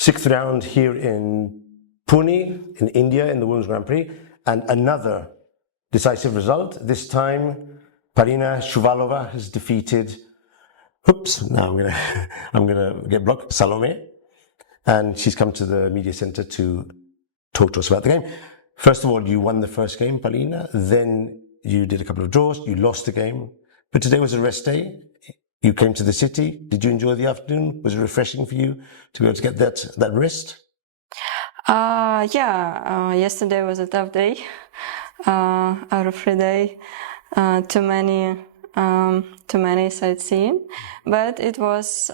Sixth round here in Pune, in India, in the Women's Grand Prix, and another decisive result. This time, Polina Shuvalova has defeated, now I'm gonna get blocked, Salome, and she's come to the media center to talk to us about the game. First of all, you won the first game, Polina, then you did a couple of draws, you lost the game, but today was a rest day. You came to the city. Did you enjoy the afternoon? Was it refreshing for you to be able to get that rest? Yesterday was a tough day. Out of 3 days, too many sightseeing, but it was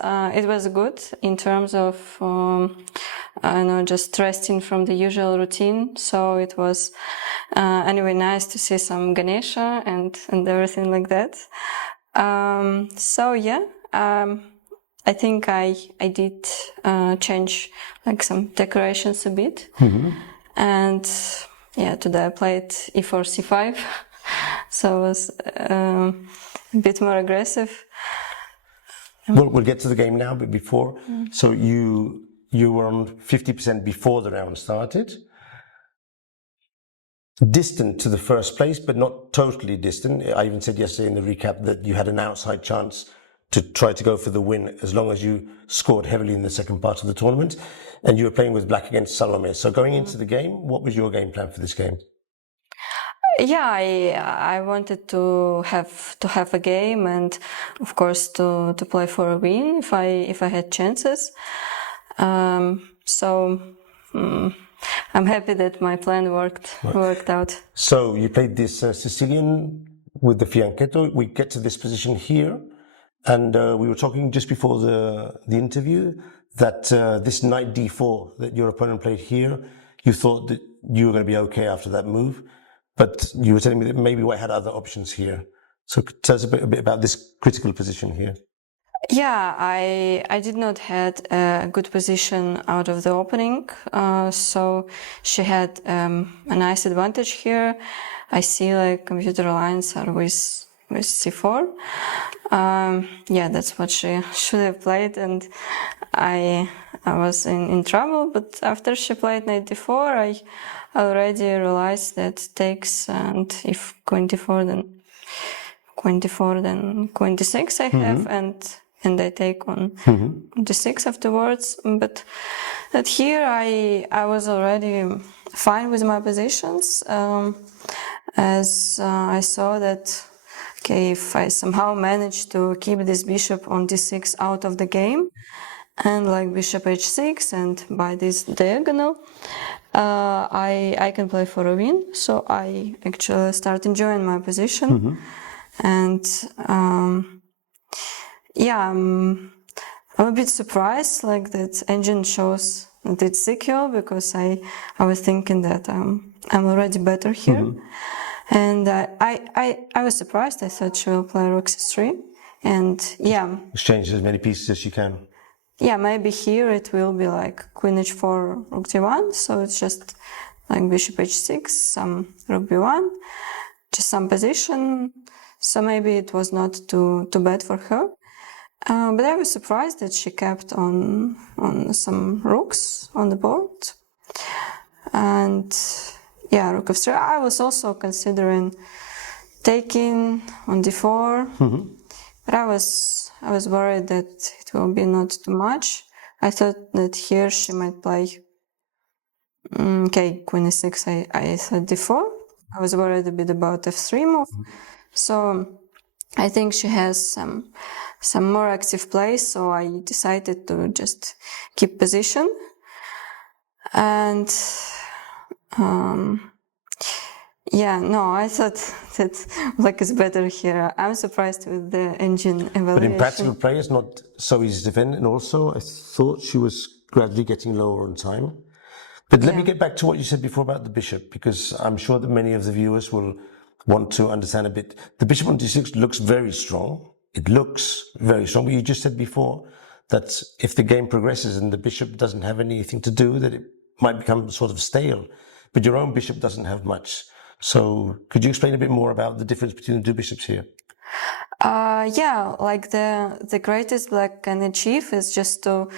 good in terms of just resting from the usual routine. So it was anyway nice to see some Ganesha and everything like that. I think I did change like some decorations a bit, and today I played e4 c5, so it was a bit more aggressive. We'll get to the game now, but before, so you were on 50% before the round started. Distant to the first place, but not totally distant. I even said yesterday in the recap that you had an outside chance to try to go for the win as long as you scored heavily in the second part of the tournament, and you were playing with black against Salome. So going into the game, what was your game plan for this game? I wanted to have a game, and of course to play for a win if I had chances. I'm happy that my plan worked out. So you played this Sicilian with the fianchetto. We get to this position here, and we were talking just before the interview that this knight d4 that your opponent played here, you thought that you were going to be okay after that move, but you were telling me that maybe White had other options here. So tell us a bit about this critical position here. Yeah, I did not had a good position out of the opening, so she had a nice advantage here. I see like computer lines are with c4. That's what she should have played, and I was in trouble. But after she played knight d4, I already realized that takes, and if queen d4, then queen d4, then queen d6 I have, and I take on d6 afterwards. But that here I was already fine with my positions, as I saw that if I somehow manage to keep this bishop on d6 out of the game, and like bishop h6 and by this diagonal, I can play for a win. So I actually start enjoying my position, and I'm a bit surprised like that engine shows that it's secure, because I was thinking that I'm already better here. And I was surprised. I thought she will play rook c3, and exchange as many pieces as you can. Maybe here it will be like queen h4, rook d1, so it's just like bishop h6, some rook b1, just some position, so maybe it was not too bad for her. But I was surprised that she kept on some rooks on the board. And rook f3. I was also considering taking on d4, but I was worried that it will be not too much. I thought that here she might play queen e6. I thought d4. I was worried a bit about f3 move. So I think she has some more active play, so I decided to just keep position. And I thought that black is better here. I'm surprised with the engine evaluation. But in practical play, it's not so easy to defend, and also I thought she was gradually getting lower on time. But let me get back to what you said before about the bishop, because I'm sure that many of the viewers will want to understand a bit. The bishop on d6 looks very strong. It looks very strong, but you just said before that if the game progresses and the bishop doesn't have anything to do, that it might become sort of stale. But your own bishop doesn't have much. So could you explain a bit more about the difference between the two bishops here? Yeah, like the greatest black can achieve is just to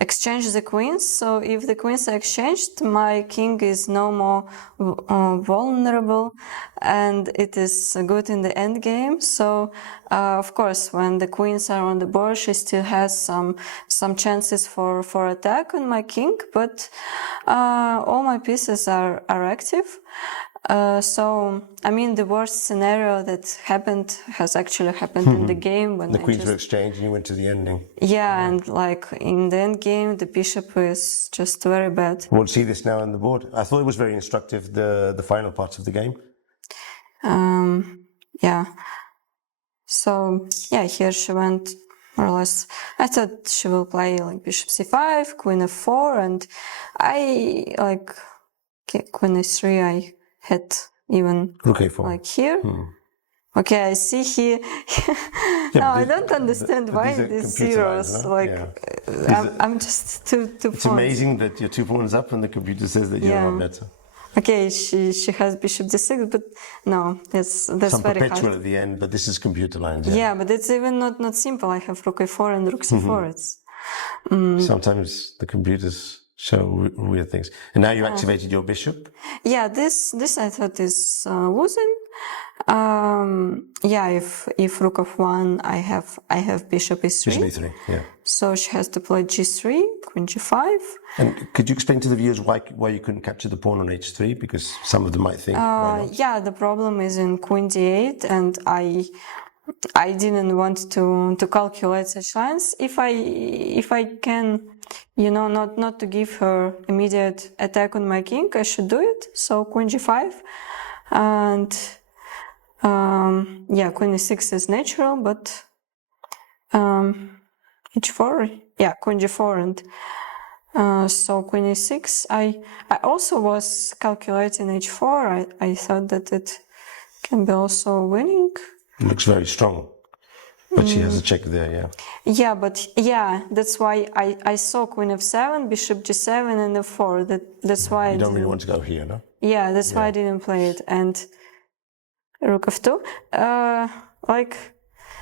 exchange the queens. So if the queens are exchanged, my king is no more vulnerable, and it is good in the end game. So of course, when the queens are on the board, she still has some chances for attack on my king, but all my pieces are active. So, I mean, the worst scenario that happened has actually happened in the game when the queens were exchanged and you went to the ending. Yeah, and like in the end game, the bishop is just very bad. We'll see this now on the board. I thought it was very instructive, the final parts of the game. Yeah. So, yeah, here she went more or less. I thought she will play like bishop c5, queen f4, and I like queen e3. I had even Rook a4. like here. Okay, I see here. Now I don't understand why these zeros. Lines, no? Like, I'm just two It's pawns. amazing that you're 2 pawns up and the computer says that you are better. Okay, she has bishop d6, but no, that's Some very perpetual hard. at the end, but this is computer lines. Yeah, but it's even not simple. I have rook a4 and rook c4. It's Sometimes the computers show weird things. And now you activated your bishop. yeah. This I thought is losing. Yeah, if rook of 1, I have bishop e3. Bishop e3, yeah. So she has to play g3, queen g5. And could you explain to the viewers why you couldn't capture the pawn on h3? Because some of them might think, why not? Yeah, the problem is in queen d8, and I didn't want to calculate such lines. If I can, you know, not to give her immediate attack on my king, I should do it. So queen g5, and yeah, queen e6 is natural, but h4, yeah, queen g4, and so queen e6. I also was calculating h4. I thought that it can be also winning. It looks very strong. But she has a check there, yeah. Yeah, but yeah, that's why I saw queen f7, bishop g7, and f4. That's why you don't really want to go here, no? Yeah, that's why I didn't play it. And rook f2. Like,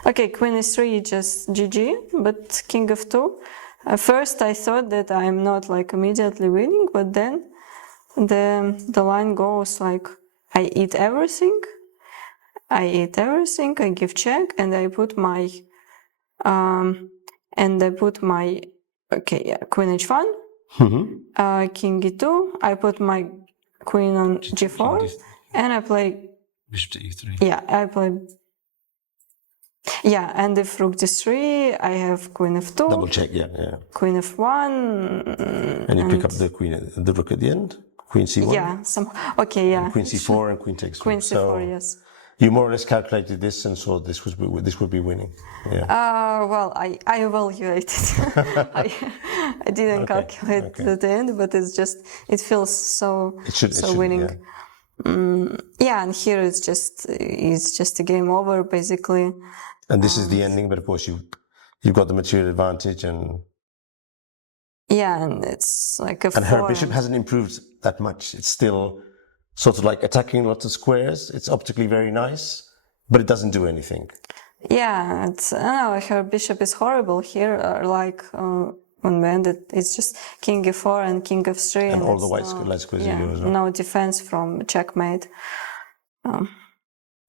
okay, queen e3 just GG, but king f2. First, I thought that I'm not like immediately winning, but then the line goes like I eat everything. I give check, and I put my okay, yeah, queen h1, king e2. I put my queen on g4, and I play bishop to e3. Yeah, I play. Yeah, and if rook d3, I have queen f2. Double check, yeah. Queen f1. And you pick up the rook at the end. Queen c1. Yeah, okay, yeah. And queen c4 and queen takes. Queen c4, yes. You more or less calculated this and saw this would be winning. Yeah. Well, I evaluated. I didn't calculate at the end, but it feels so winning. Yeah, and here it's just a game over basically. And this is the ending, but of course you've got the material advantage and. Yeah, and it's like a. And her bishop hasn't improved that much. It's still sort of like attacking lots of squares. It's optically very nice, but it doesn't do anything. Yeah, I don't know, her bishop is horrible here. Like when we ended, it's just king e4 and king f3, and all the white squares are yours. No defense from checkmate.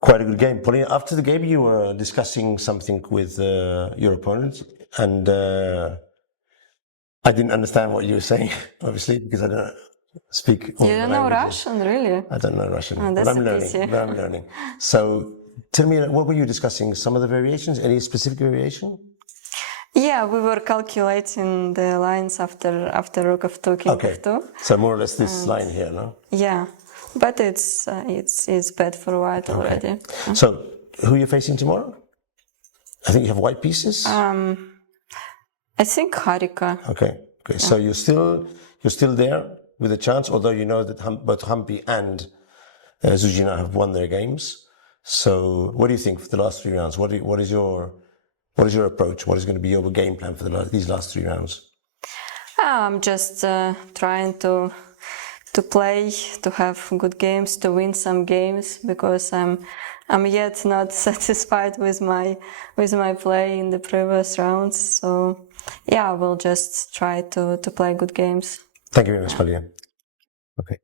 Quite a good game, Polina. After the game, you were discussing something with your opponent, and I didn't understand what you were saying, obviously, because I don't speak all You don't know Russian, really? I don't know Russian, oh, but I'm learning. So tell me, what were you discussing? Some of the variations? Any specific variation? Yeah, we were calculating the lines after rook f2, king f2. So more or less this line here, no? Yeah, but it's bad for white already. So who are you facing tomorrow? I think you have white pieces. I think Harika. Okay. Yeah. So you're still there with a chance, although you know that both Humpy and Zhu Jiner have won their games. So what do you think for the last 3 rounds? What is your approach? What is going to be your game plan for these last 3 rounds? I'm just trying to play, to have good games, to win some games, because I'm I'm yet not satisfied with my play in the previous rounds. So yeah, I will just try to play good games. Thank you very much, Polina. Okay.